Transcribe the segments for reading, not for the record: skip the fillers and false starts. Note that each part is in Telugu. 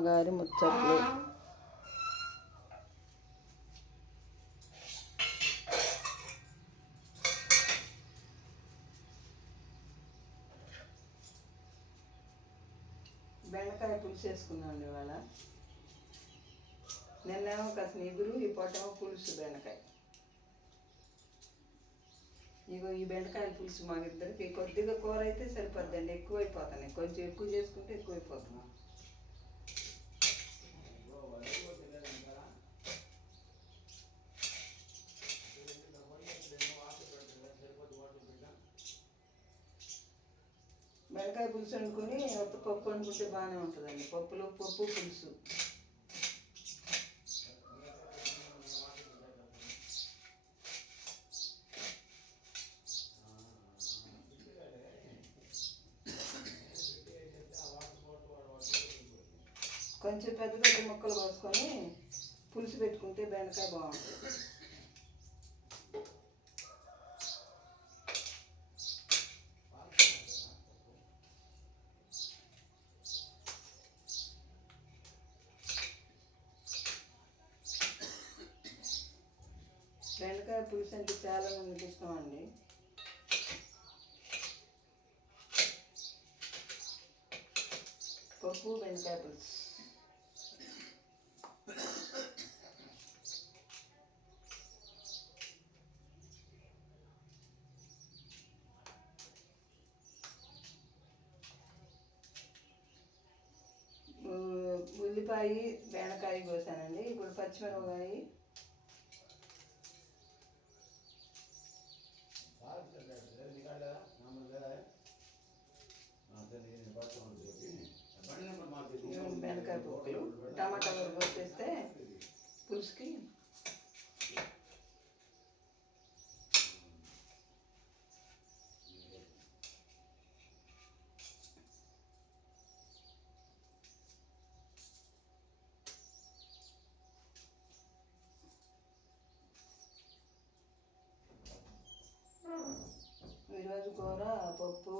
అమ్మగారి ముచ్చట్లు. బెండకాయ పులుసు వేసుకున్నాం ఇవాళ. నిన్నేమో కాసిన ఎగురు, ఈ పూటేమో పులుసు బెండకాయ. ఇగో ఈ బెండకాయ పులుసు మాకిద్దరికి కొద్దిగా కూర అయితే సరిపోద్దండి, ఎక్కువైపోతాయి. కొంచెం ఎక్కువ చేసుకుంటే ఎక్కువైపోతున్నాం. బెండకాయ పులుసు వండుకొని ఒత్త పప్పు వండుకుంటే బాగానే ఉంటుందండి. పప్పు పులుసు. కొంచెం పెద్ద పెద్ద ముక్కలు కోసుకొని పులుసు పెట్టుకుంటే బెండకాయ బాగుంటుంది. బెండకాయ పులుసు అంటే చాలా మందికి ఇష్టం అండి. పప్పు బెండకాయ పులుసు. ఉల్లిపాయ బెండకాయ కోసానండి. ఇప్పుడు పచ్చిమిరపకాయ, బెండకాయ పొక్కులు, టమాటా కూడా కోసేస్తే పులుసుకి ఈరోజు కూర పప్పు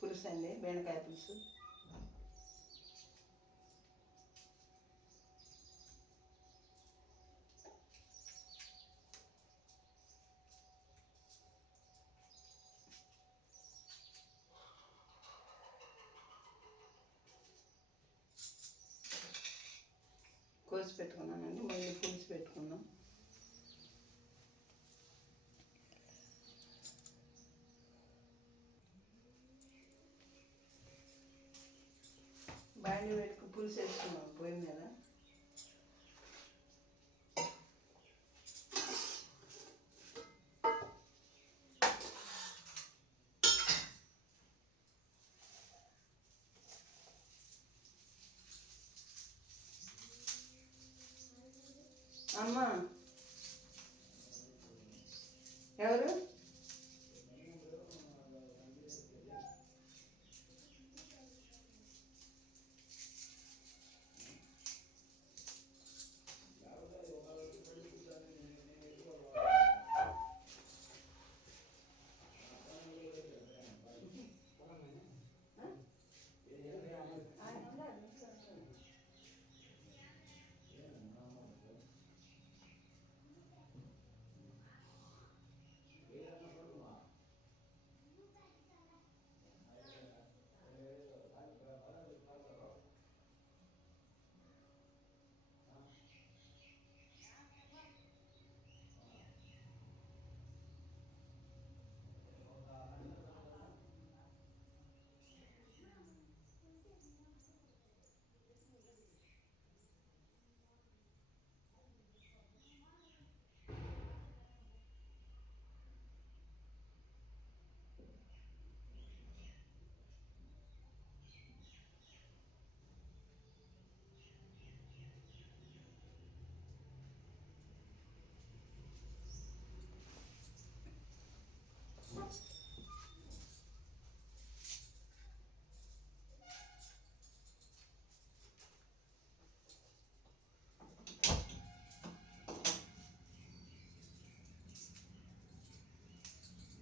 పులుసు అండి, బెండకాయ పులుసు. కోసి పెట్టుకున్నానండి, మళ్ళీ పులుసు పెట్టుకున్నాం. బాండి పెట్టుకుని పులుసు వేసుకున్నాం పొయ్యి మీద. అమ్మ ఎవరు?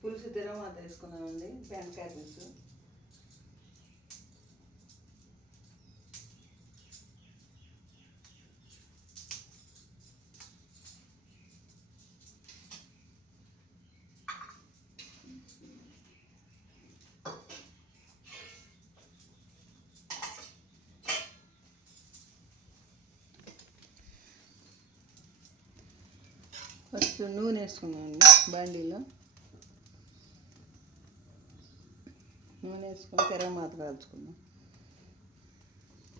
పులుసు తిరగమాత వేసుకున్నామండి, బెండకాయ పులుసు. ఫస్ట్ నూనె వేసుకున్నామండి బాండీలో. నూనె వేసుకొని తిరగమాత కాల్చుకున్నాం.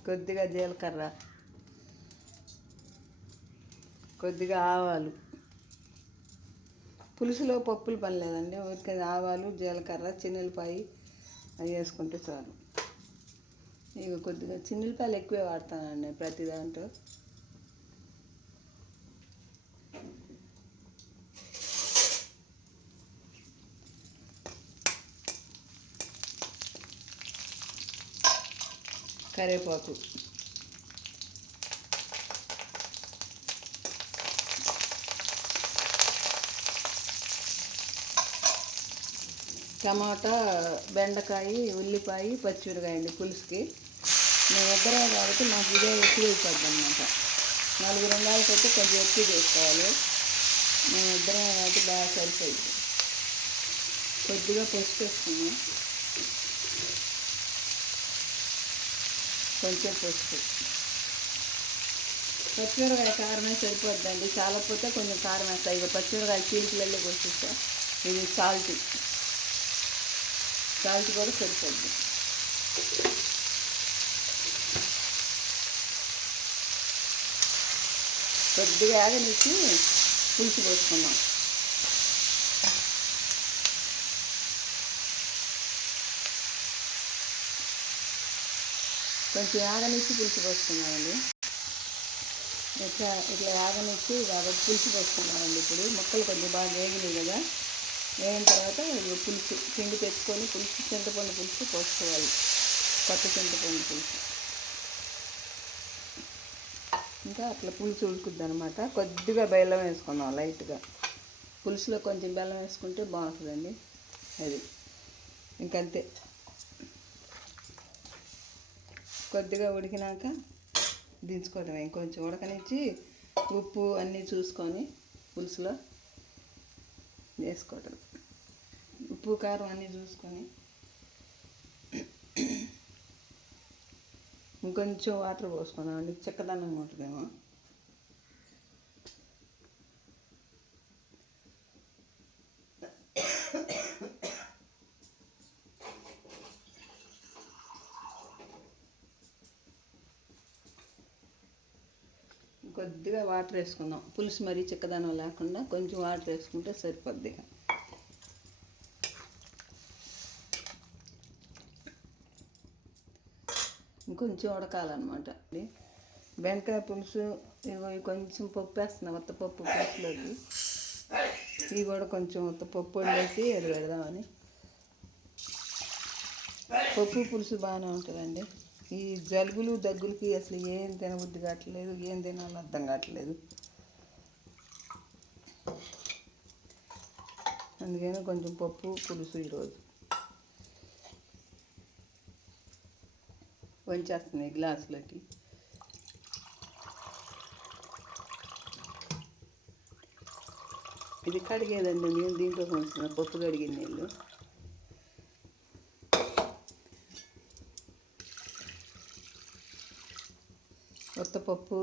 కొద్దిగా జీలకర్ర, కొద్దిగా ఆవాలు. పులుసులో పప్పులు పని లేదండి, ఊరికే ఆవాలు, జీలకర్ర, చిన్నులపాయి అవి వేసుకుంటే చాలు. ఇక కొద్దిగా చిన్నులపాయలు ఎక్కువే వాడతానండి ప్రతి దాంట్లో. కరివేపాకు, టమాటా, బెండకాయ, ఉల్లిపాయ, పచ్చిమిరకాయ అండి పులుసుకి. మేము ఇద్దరే కాబట్టి మాకు ఇదే ఎక్కువ అయిపోద్ది అనమాట. 4 రెండాలకైతే కొంచెం ఎక్కువ చేసుకోవాలి. మేము ఇద్దరే కాబట్టి బాగా సరిపోయింది. కొద్దిగా పసుపు వేసుకున్నాం, కొంచెం పసుపు. పచ్చిమిరకాయ కారమే సరిపోద్దండి, చాలకపోతే కొంచెం కారం వేస్తాయి. ఇక పచ్చిమిరకాయ చీలికలలో కొట్టిస్తా. ఇది సాల్ట్ కూడా సరిపోద్ది. కొద్దిగా ఆగనిచ్చి పులుసు పోసుకున్నాం. కొంచెం ఆగనిచ్చి పులుసు పోసుకున్నామండి. ఇట్లా ఆగనిచ్చి కాబట్టి పులుసు పోసుకున్నామండి. ఇప్పుడు ముక్కలు కొంచెం బాగా వేగినాయి కదా, వేగిన తర్వాత పులుసు పిండి తెచ్చుకొని చింతపండు పులుసు పోసుకోవాలి. కొత్త చింతపండు పులుసు ఇంకా అట్లా పులుసు ఉడుకుద్ది అనమాట. కొద్దిగా బెల్లం వేసుకున్నాం లైట్గా. పులుసులో కొంచెం బెల్లం వేసుకుంటే బాగుంటుందండి. అది ఇంకంతే. కొద్దిగా ఉడికినాక దించుకోవడమే. ఇంకొంచెం ఉడకనిచ్చి ఉప్పు అన్నీ చూసుకొని పులుసులో వేసుకోవటం. ఉప్పు కారం అన్నీ చూసుకొని ఇంకొంచెం వాటర్ పోసుకున్నామండి, చిక్కదనంగా ఉంటుందేమో. కొద్దిగా వాటర్ వేసుకుందాం. పులుసు మరీ చిక్కదనం లేకుండా కొంచెం వాటర్ వేసుకుంటే సరిపోద్ది. ఇంకొంచెం ఉడకాలన్నమాట. బెండకాయ పులుసు కొంచెం పప్పు వేస్తున్నాం, ఉత్తపప్పు పులుసులోకి. ఇవి కూడా కొంచెం ఉత్తపప్పు వండేసి అది పెడదామని. పప్పు పులుసు బాగానే ఉంటుందండి. ఈ జలుబులు దగ్గులకి అసలు ఏం తినబుద్ధి కావట్లేదు, ఏం తినాలో అర్థం కావట్లేదు. అందుకని కొంచెం పప్పు పులుసు ఈరోజు వంచేస్తున్నాయి గ్లాసులకి. ఇది కడిగేదండి, నేను దీంట్లో కొంచెం పప్పు కడిగిన నీళ్ళు. ఉత్తపప్పు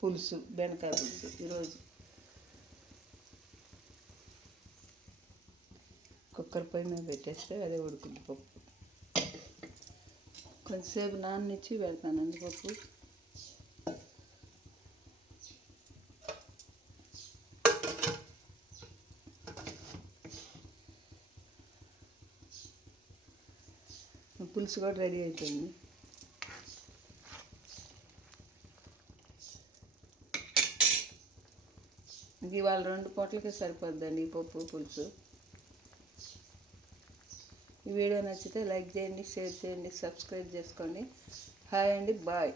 పులుసు, బెండకాయ పులుసు ఈరోజు. కుక్కర్ పొయ్యి మీద పెట్టేస్తే అదే ఉడుకుద్ది పప్పు. కొంచెంసేపు నాననిచ్చి పెడతానండి పప్పు. పులుసు కూడా రెడీ అయిపోయింది. ఇది ఇవాళ 2 పూటలకే సరిపోద్దండి ఈ పప్పు పులుసు. ఈ వీడియో నచ్చితే లైక్ చేయండి, షేర్ చేయండి, సబ్స్క్రైబ్ చేసుకోండి. హాయ్ అండి, బాయ్.